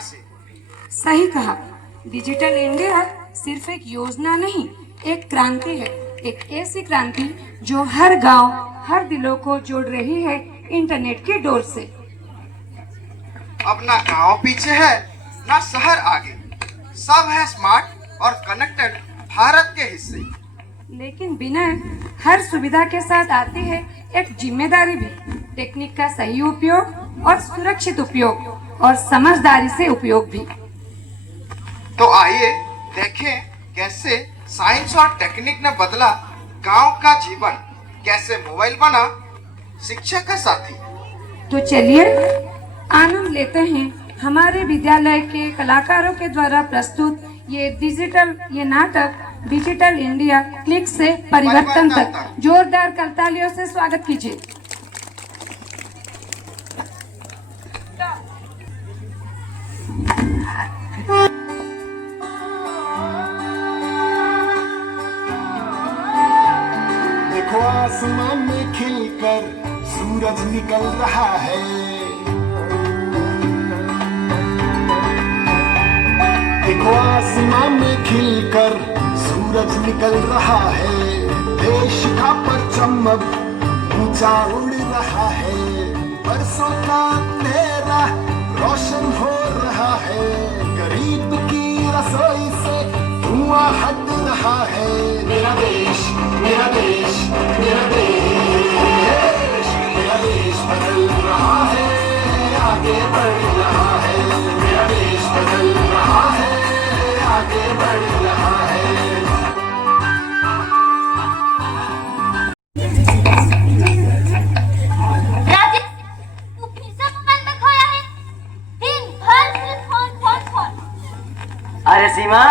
वजह से। सही कहा। डिजिटल इंडिया सिर्फ एक योजना नहीं, एक क्रांति है। एक ऐसी क्रांति जो हर गांव, हर दिलों को जोड़ रही है इंटरनेट की डोर से। अब ना गांव पीछे है ना शहर आगे, सब है स्मार्ट और कनेक्टेड भारत के हिस्से। लेकिन बिना हर सुविधा के साथ आती है एक जिम्मेदारी भी। टेक्निक का सही उपयोग और सुरक्षित उपयोग और समझदारी से उपयोग भी। तो आइए देखें कैसे साइंस और टेक्निक ने बदला गांव का जीवन, कैसे मोबाइल बना शिक्षा का साथी। तो चलिए आनंद लेते हैं हमारे विद्यालय के कलाकारों के द्वारा प्रस्तुत ये नाटक डिजिटल इंडिया क्लिक से परिवर्तन तक। जोरदार करतालियों से स्वागत कीजिए। देखो आसमान में खिलकर सूरज निकल रहा है। देखो आसमान में खिलकर सूरज निकल रहा है। देश का परचम अब ऊंचा उड़ रहा है। बरसों का अंधेरा रोशन हो रहा है। गरीब की रसोई से धुआं हट रहा है। मेरा देश, मेरा देश, मेरा देश, मेरा देश बदल रहा है, आगे बढ़ रहा है। मेरा देश बदल रहा है, आगे बढ़ रहा है। राजेश, तू फिर से मोबाइल में खोया है? दिन भर सिर्फ फोन फोन फोन। अरे सीमा,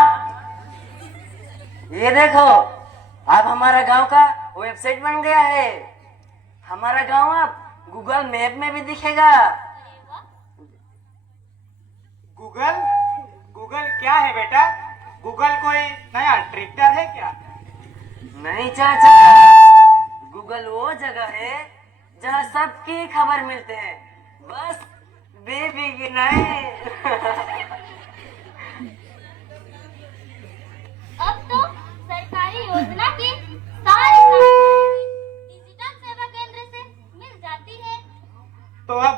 ये देखो, अब हमारा गांव का वेबसाइट बन गया है। हमारा गांव अब गूगल मैप में भी दिखेगा। गूगल? गूगल क्या है बेटा? गूगल कोई नया ट्रैक्टर है क्या? नहीं चाचा, गूगल वो जगह है जहाँ सबकी खबर मिलते हैं, बस बेबी की नहीं। अब तो सरकारी योजना की सारी जानकारी डिजिटल सेवा केंद्र से मिल जाती है। तो अब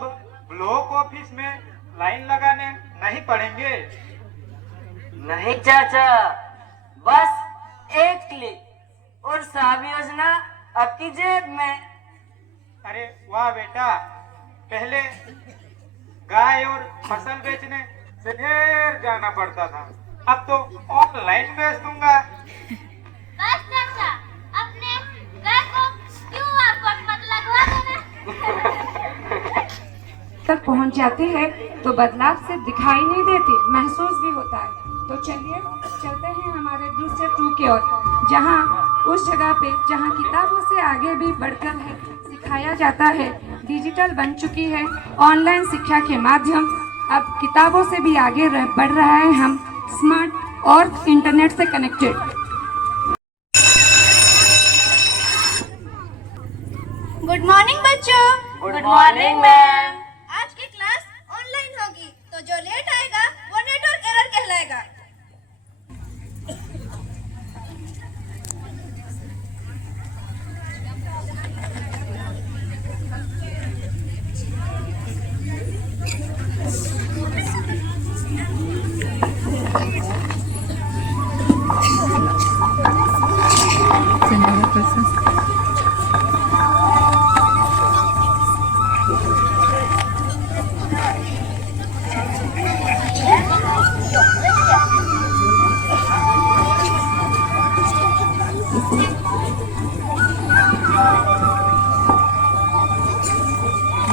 ब्लॉक ऑफिस में लाइन लगाने नहीं पड़ेंगे? नहीं चाचा, बस एक क्लिक और सब योजना आपकी जेब में। अरे वाह बेटा, पहले गाय और फसल बेचने शहर जाना पड़ता था, अब तो ऑनलाइन बेच दूंगा। बस चाचा, अपने गाय को क्यूआर कोड मत लगवा देना। तक पहुंच जाते हैं तो बदलाव से दिखाई नहीं देती, महसूस भी होता है। तो चलिए चलते हैं हमारे दूसरे टू की ओर, जहां उस जगह पे जहां किताबों से आगे भी बढ़कर है सिखाया जाता है। डिजिटल बन चुकी है ऑनलाइन शिक्षा के माध्यम। अब किताबों से भी आगे बढ़ रहा है हम स्मार्ट और इंटरनेट से कनेक्टेड। गुड मॉर्निंग बच्चों। Good morning ma'am. आज की क्लास ऑनलाइन होगी, तो जो लेट आएगा वो नेटवर्क एरर कहलाएगा।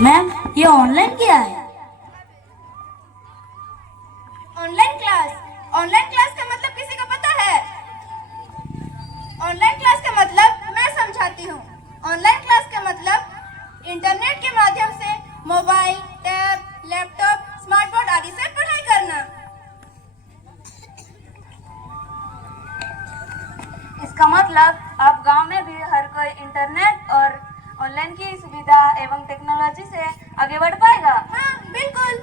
मैम, ये ऑनलाइन क्या है? ऑनलाइन क्लास का मतलब किसी को पता है? ऑनलाइन क्लास का मतलब मैं समझाती हूँ। ऑनलाइन क्लास का मतलब इंटरनेट के माध्यम से mobile, tab, laptop, smart board आदि से पढ़ाई करना। इसका मतलब अब गांव में भी हर कोई इंटरनेट और ऑनलाइन की सुविधा एवं टेक्नोलॉजी से आगे बढ़ पाएगा। हाँ, बिल्कुल।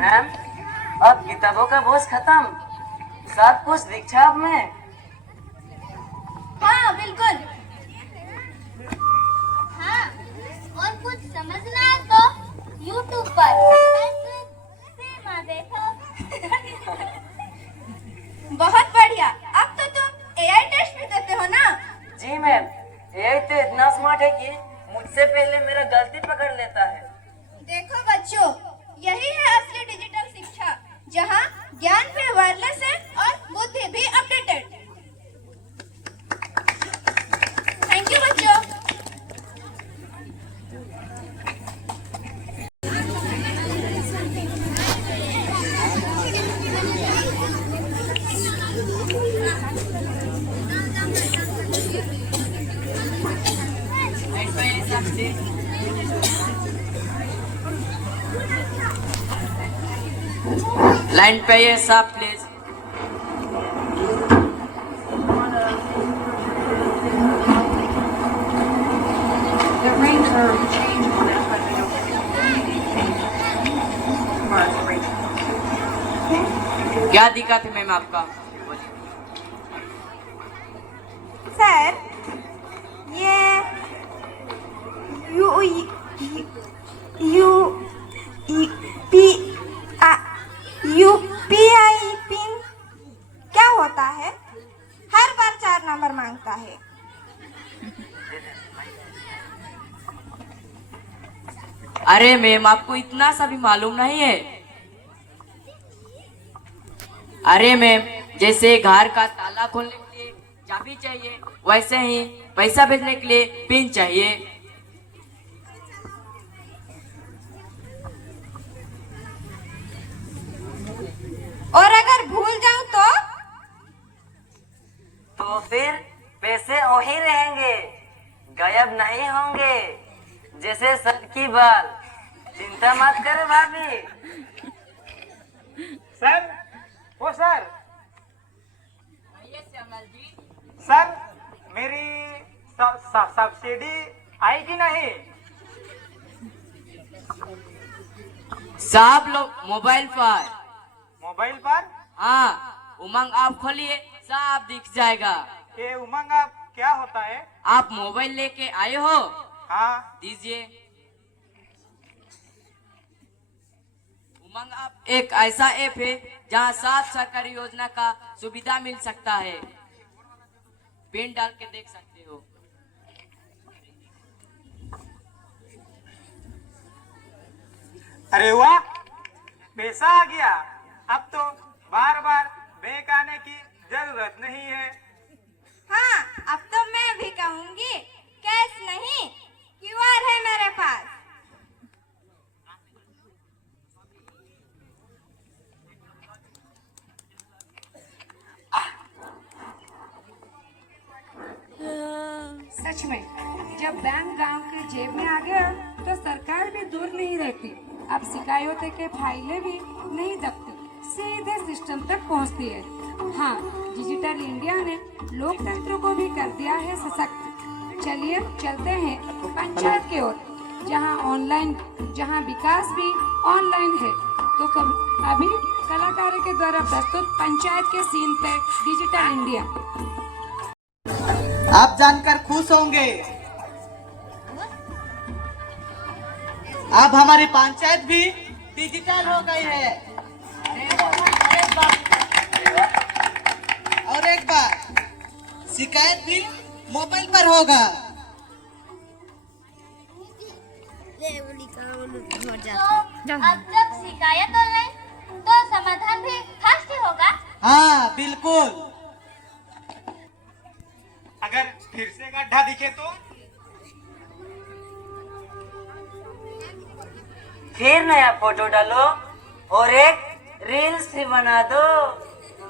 मैम, अब किताबों का बोझ खत्म, सब कुछ दीक्षा अब में। हाँ बिल्कुल। हाँ, और कुछ समझना है तो YouTube पर सिनेमा देखो। बहुत बढ़िया। अब तो तुम AI टेस्ट भी देते हो ना? जी मैम, एआई तो इतना स्मार्ट है कि मुझसे पहले मेरा गलती पकड़ लेता है। देखो बच्चों, यही है असली डिजिटल शिक्षा, जहाँ ज्ञान भी वायरलेस है और बुद्धि भी अपडेटेड। थैंक यू बच्चों। लाइन पे ये सब please. The rates are changed on that, but क्या दिक्कत है मैम आपका? सर, ये यू यूपीआई पिन क्या होता है? हर बार 4 नंबर मांगता है। अरे मैम, आपको इतना सा भी मालूम नहीं है? अरे मैम, जैसे घर का ताला खोलने के लिए चाबी चाहिए, वैसे ही पैसा भेजने के लिए पिन चाहिए। और अगर भूल जाऊं तो फिर पैसे वही रहेंगे, गायब नहीं होंगे, जैसे सर की बाल। चिंता मत करो भाभी। सर, ओ सर, सर मेरी सब्सिडी आई कि नहीं? सब लोग मोबाइल पर। मोबाइल पर? हाँ, उमंग आप खोलिए, सब दिख जाएगा। ये उमंग आप क्या होता है? आप मोबाइल लेके आए हो? हाँ। दीजिए। उमंग आप एक ऐसा ऐप है जहां सब सरकारी योजना का सुविधा मिल सकता है। पिन डाल के देख सकते हो। अरे वाह, पैसा आ गया। अब तो बार बार बैंक आने की जरूरत नहीं है। हाँ, अब तो मैं भी कहूंगी, कैश नहीं, क्यूआर है मेरे पास। सच में जब बैंक गांव के जेब में आ गया तो सरकार भी दूर नहीं रहती। अब शिकायतों के फाइलें भी नहीं दबती, सीधे सिस्टम तक पहुंचती है। हाँ, डिजिटल इंडिया ने लोकतंत्र को भी कर दिया है सशक्त। चलिए चलते हैं पंचायत की ओर, जहाँ विकास भी ऑनलाइन है। तो अभी कलाकारों के द्वारा प्रस्तुत पंचायत के सीन पे डिजिटल इंडिया। आप जानकर खुश होंगे, अब हमारी पंचायत भी डिजिटल हो गई है। और एक बार शिकायत भी मोबाइल पर होगा। तो अब जब शिकायत ऑनलाइन, तो समाधान भी फास्ट ही होगा। हाँ बिल्कुल। अगर फिर से गड्ढा दिखे तो? फिर नया फोटो डालो और एक रील्स भी बना दो,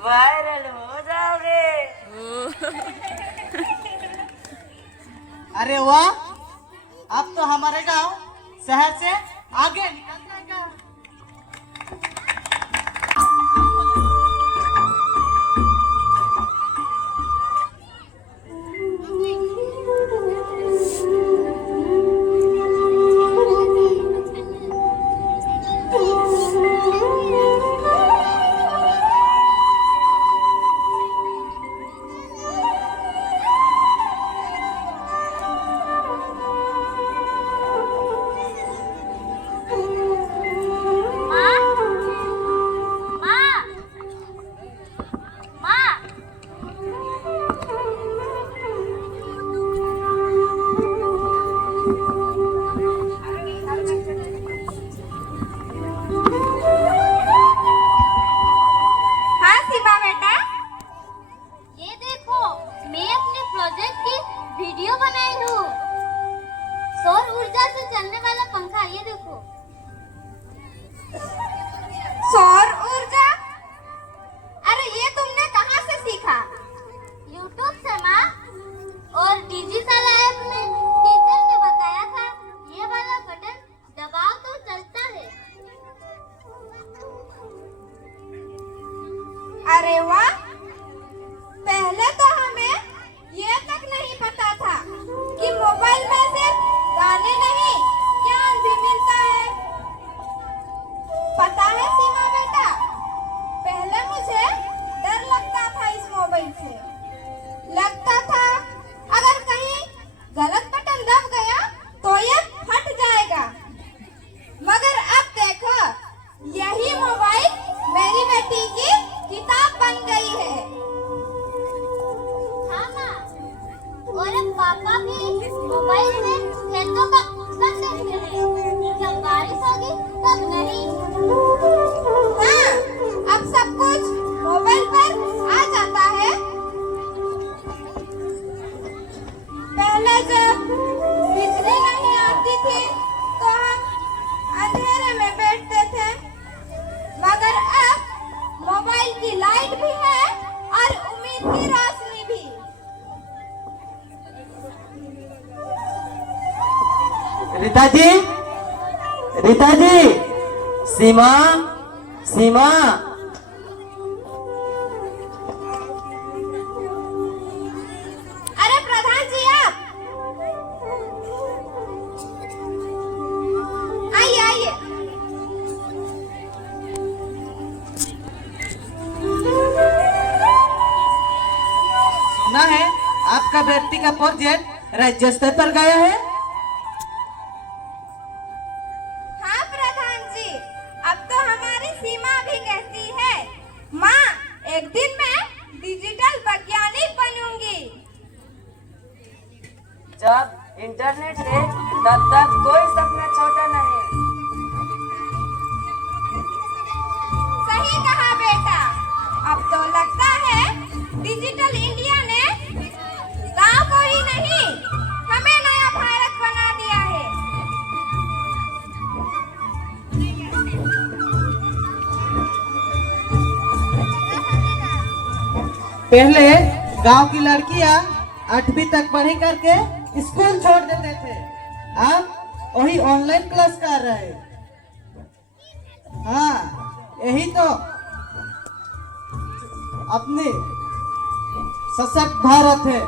वायरल हो जाओगे। अरे वाह, अब तो हमारे गांव शहर से आगे निकल जाएगा। सौर ऊर्जा? अरे ये तुमने कहाँ से सीखा? यूट्यूब से माँ। और डिजिटल ऐप में टीचर ने बताया था ये वाला बटन दबाओ तो चलता है। अरे वाह, पहले तो हमें ये तक नहीं पता था कि मोबाइल में सिर्फ गाने नहीं ज्ञान भी मिलता है। पता है सीमा बेटा, पहले मुझे डर लगता था इस मोबाइल से। लगता था अगर कहीं गलत बटन दब गया तो ये फट जाएगा। मगर अब देखो, यही मोबाइल मेरी बेटी की किताब बन गई है। हाँ माँ, और अब पापा भी मोबाइल से खेतों का पुस्तक देखते हैं। जब बारिश होगी तब नहीं। हाँ, अब सब कुछ मोबाइल पर आ जाता है। पहले जब बिजली नहीं आती थी तो हम अंधेरे में बैठते थे, मगर अब मोबाइल की लाइट भी है और उम्मीद की रोशनी भी। रीता जी, रीता जी, सीमा, सीमा। अरे प्रधान जी, आप आइए आइए। सुना है आपका व्यक्ति का प्रोजेक्ट राज्य स्तर पर गया है। हाँ प्रधान जी, अब तो हमारी सीमा भी कहती है, माँ एक दिन मैं डिजिटल वैज्ञानिक बनूंगी। जब इंटरनेट है तब तक कोई सपना छोटा नहीं। सही कहा बेटा, अब तो लगता है डिजिटल इंडिया ने गांव को ही नहीं हमें नया भारत बना दिया है। पहले गांव की लड़कियां 8वीं तक पढ़ी करके स्कूल छोड़ देते थे, अब वही ऑनलाइन क्लास कर रहे हैं। हाँ, यही तो अपने सशक्त भारत है।